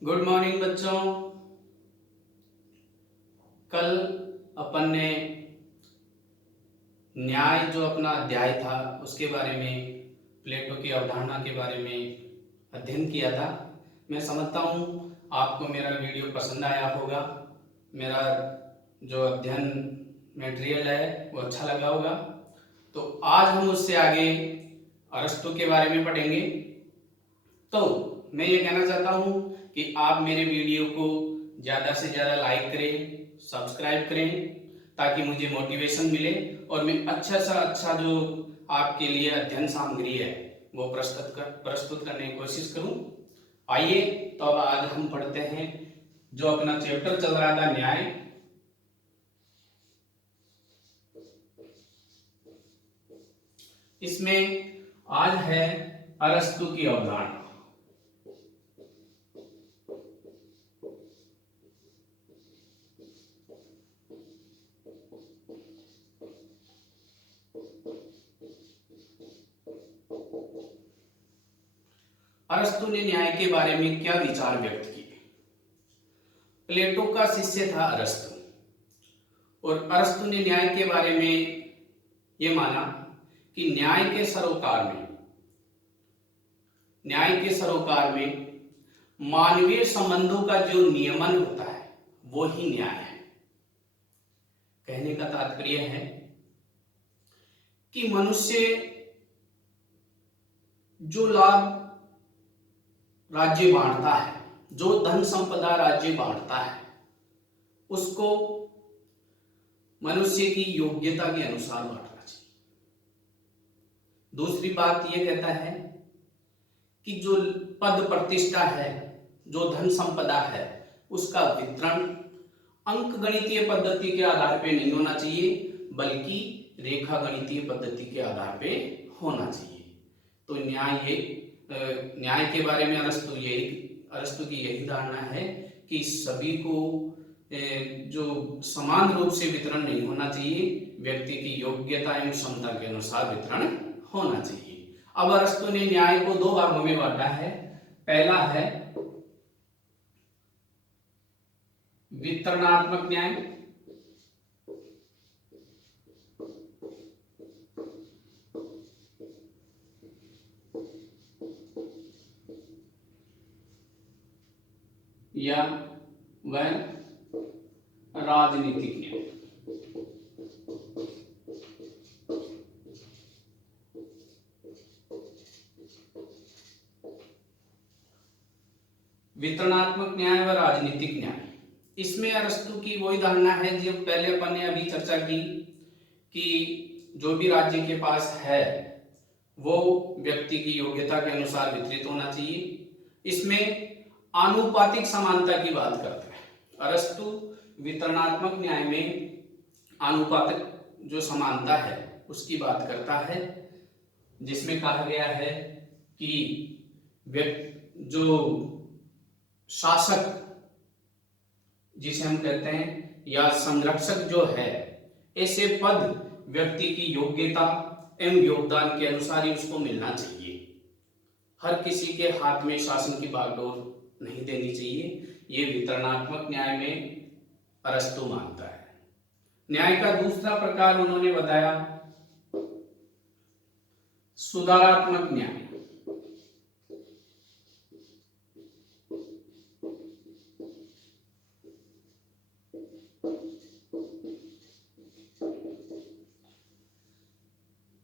Good morning बच्चों। कल अपन ने न्याय जो अपना अध्याय था उसके बारे में, प्लेटो की अवधारणा के बारे में अध्ययन किया था। मैं समझता हूँ आपको मेरा वीडियो पसंद आया होगा, मेरा जो अध्ययन मटेरियल है वो अच्छा लगा होगा। तो आज हम उससे आगे अरस्तु के बारे में पढ़ेंगे। तो मैं ये कहना चाहता हूँ कि आप मेरे वीडियो को ज़्यादा से ज़्यादा लाइक करें, सब्सक्राइब करें, ताकि मुझे मोटिवेशन मिले और मैं अच्छा जो आपके लिए अध्ययन सामग्री है वो प्रस्तुत करने की कोशिश करूं। आइए तो अब आज हम पढ़ते हैं जो अपना चैप्टर चल रहा था न्याय। इसमें आज है अरस्तु की अवधारणा। अरस्तु ने न्याय के बारे में क्या विचार व्यक्त किए। प्लेटो का शिष्य था अरस्तु, और अरस्तु ने न्याय के बारे में ये माना कि न्याय के सरोकार में मानवीय संबंधों का जो नियमन होता है वो ही न्याय है। कहने का तात्पर्य है कि मनुष्य जो लाभ राज्य बांटता है, जो धन संपदा राज्य बांटता है, उसको मनुष्य की योग्यता के अनुसार बांटना चाहिए। दूसरी बात यह कहता है कि जो पद प्रतिष्ठा है, जो धन संपदा है, उसका वितरण अंक गणितीय पद्धति के आधार पे नहीं होना चाहिए, बल्कि रेखा गणितीय पद्धति के आधार पे होना चाहिए। तो न्याय के बारे में अरस्तु की यही धारणा है कि सभी को जो समान रूप से वितरण नहीं होना चाहिए, व्यक्ति की योग्यता एवं क्षमता के अनुसार वितरण होना चाहिए। अब अरस्तु ने न्याय को दो भागों में बांटा है। पहला है वितरणात्मक न्याय, या वह राजनीतिक न्याय। वितरणात्मक न्याय व राजनीतिक न्याय, इसमें अरस्तु की वही धारणा है जो पहले अपन ने अभी चर्चा की कि जो भी राज्य के पास है वो व्यक्ति की योग्यता के अनुसार वितरित होना चाहिए। इसमें आनुपातिक समानता की बात करता है अरस्तु। वितरणात्मक न्याय में आनुपातिक जो समानता है उसकी बात करता है, जिसमें कहा गया है कि जो शासक जिसे हम कहते हैं या संरक्षक जो है, ऐसे पद व्यक्ति की योग्यता एवं योगदान के अनुसार ही उसको मिलना चाहिए। हर किसी के हाथ में शासन की बागडोर नहीं देनी चाहिए। ये वितरणात्मक न्याय में अरस्तु मानता है। न्याय का दूसरा प्रकार उन्होंने बताया सुधारात्मक न्याय।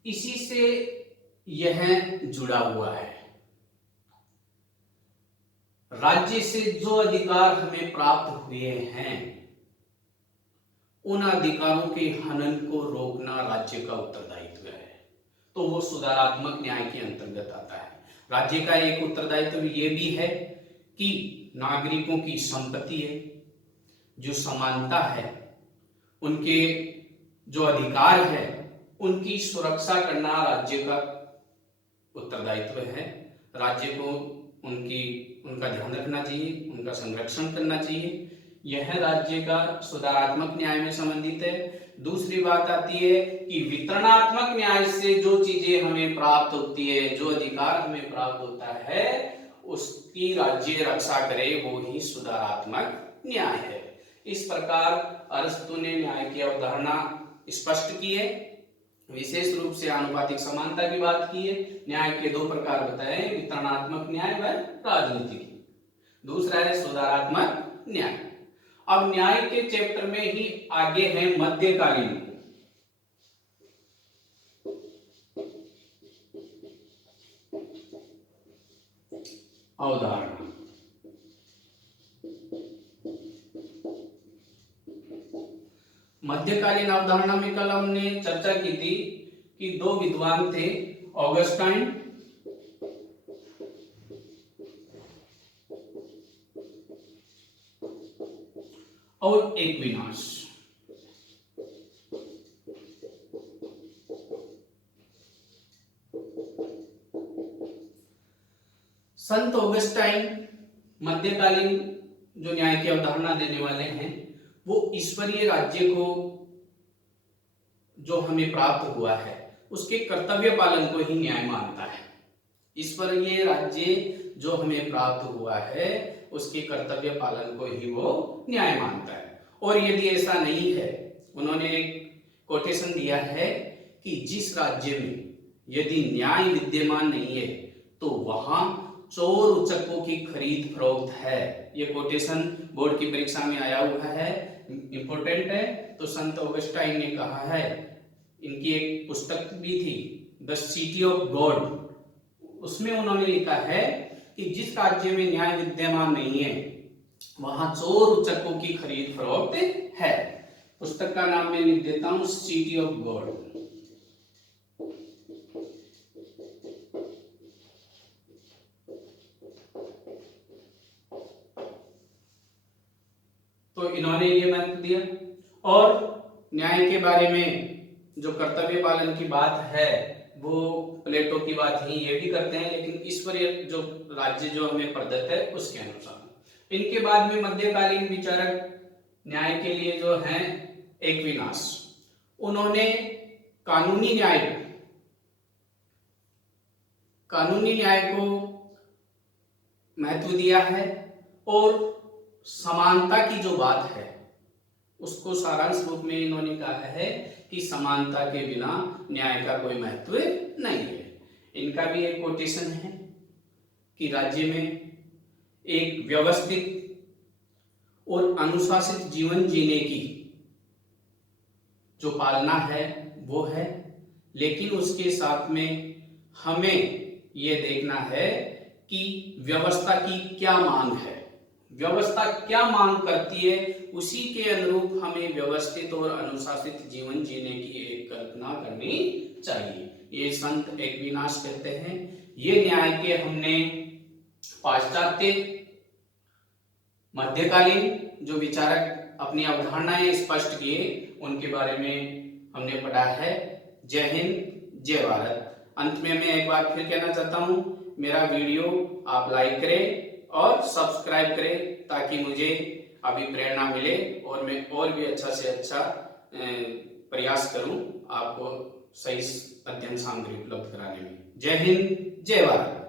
इसी से यह जुड़ा हुआ है। राज्य से जो अधिकार हमें प्राप्त हुए हैं, उन अधिकारों के हनन को रोकना राज्य का उत्तरदायित्व है। तो वो सुधारात्मक न्याय के अंतर्गत आता है। राज्य का एक उत्तरदायित्व ये भी है कि नागरिकों की संपत्ति है, जो समानता है, उनके जो अधिकार है, उनकी सुरक्षा करना राज्य का उत्तरदायित्व है। राज्य को उनका ध्यान रखना चाहिए, उनका संरक्षण करना चाहिए। यह राज्य का सुधारात्मक न्याय में संबंधित है। दूसरी बात आती है कि वितरणात्मक न्याय से जो चीजें हमें प्राप्त होती है, जो अधिकार हमें प्राप्त होता है, उसकी राज्य रक्षा करे, वो ही सुधारात्मक न्याय है। इस प्रकार अरस्तु ने न्याय की अवधारणा स्पष्ट की है। विशेष रूप से आनुपातिक समानता की बात की है। न्याय के दो प्रकार बताए, वितरणात्मक न्याय व राजनीतिक। दूसरा है सुधारात्मक न्याय। अब न्याय के चैप्टर में ही आगे है मध्यकालीन अवधारणा। मध्यकालीन अवधारणा में कल हमने चर्चा की थी कि दो विद्वान थे, ऑगस्टाइन और एक्विनास। संत ऑगस्टाइन मध्यकालीन जो न्याय की अवधारणा देने वाले हैं, वो ईश्वरीय राज्य को जो हमें प्राप्त हुआ है उसके कर्तव्य पालन को ही न्याय मानता है। ईश्वरीय राज्य जो हमें प्राप्त हुआ है उसके कर्तव्य पालन को ही वो न्याय मानता है। और यदि ऐसा नहीं है, उन्होंने एक कोटेशन दिया है कि जिस राज्य में यदि न्याय विद्यमान नहीं है तो वहां चोर उचक्कों की खरीद फरोख्त है। ये कोटेशन बोर्ड की परीक्षा में आया हुआ है, इंपॉर्टेंट है। तो संत ऑगस्टाइन ने कहा है, इनकी एक पुस्तक भी थी द सिटी ऑफ गॉड, उसमें उन्होंने लिखा है कि जिस राज्य में न्याय विद्यमान नहीं है वहां चोर उचक्कों की खरीद फरोख्त है। पुस्तक का नाम मैं लिख देता हूं, सिटी ऑफ गॉड। तो इन्होंने ये मंत्र दिया। और न्याय के बारे में जो कर्तव्य पालन की बात है वो प्लेटो की बात ही ये भी करते हैं, लेकिन ईश्वरीय जो राज्य जो हमें प्रदत्त है उसके अनुसार। इनके बाद में मध्यकालीन विचारक न्याय के लिए जो हैं एक्विनास, उन्होंने कानूनी न्याय को महत्व दिया है और समानता की जो बात है उसको सारांश रूप में इन्होंने कहा है कि समानता के बिना न्याय का कोई महत्व नहीं है। इनका भी एक कोटेशन है कि राज्य में एक व्यवस्थित और अनुशासित जीवन जीने की जो पालना है वो है, लेकिन उसके साथ में हमें ये देखना है कि व्यवस्था की क्या मांग है, व्यवस्था क्या मांग करती है, उसी के अनुरूप हमें व्यवस्थित और अनुशासित जीवन जीने की एक कल्पना करनी चाहिए। ये संत एक्विनास कहते हैं। ये न्याय के हमने पाश्चात्य मध्यकालीन जो विचारक अपनी अवधारणाएं स्पष्ट किए उनके बारे में हमने पढ़ा है। जय हिंद, जय भारत। अंत में मैं एक बात फिर कहना चाहता हूं, मेरा वीडियो आप लाइक करें और सब्सक्राइब करें ताकि मुझे अभी प्रेरणा मिले और मैं और भी अच्छा से अच्छा प्रयास करूं आपको सही अध्ययन सामग्री उपलब्ध कराने में। जय हिंद, जय भारत।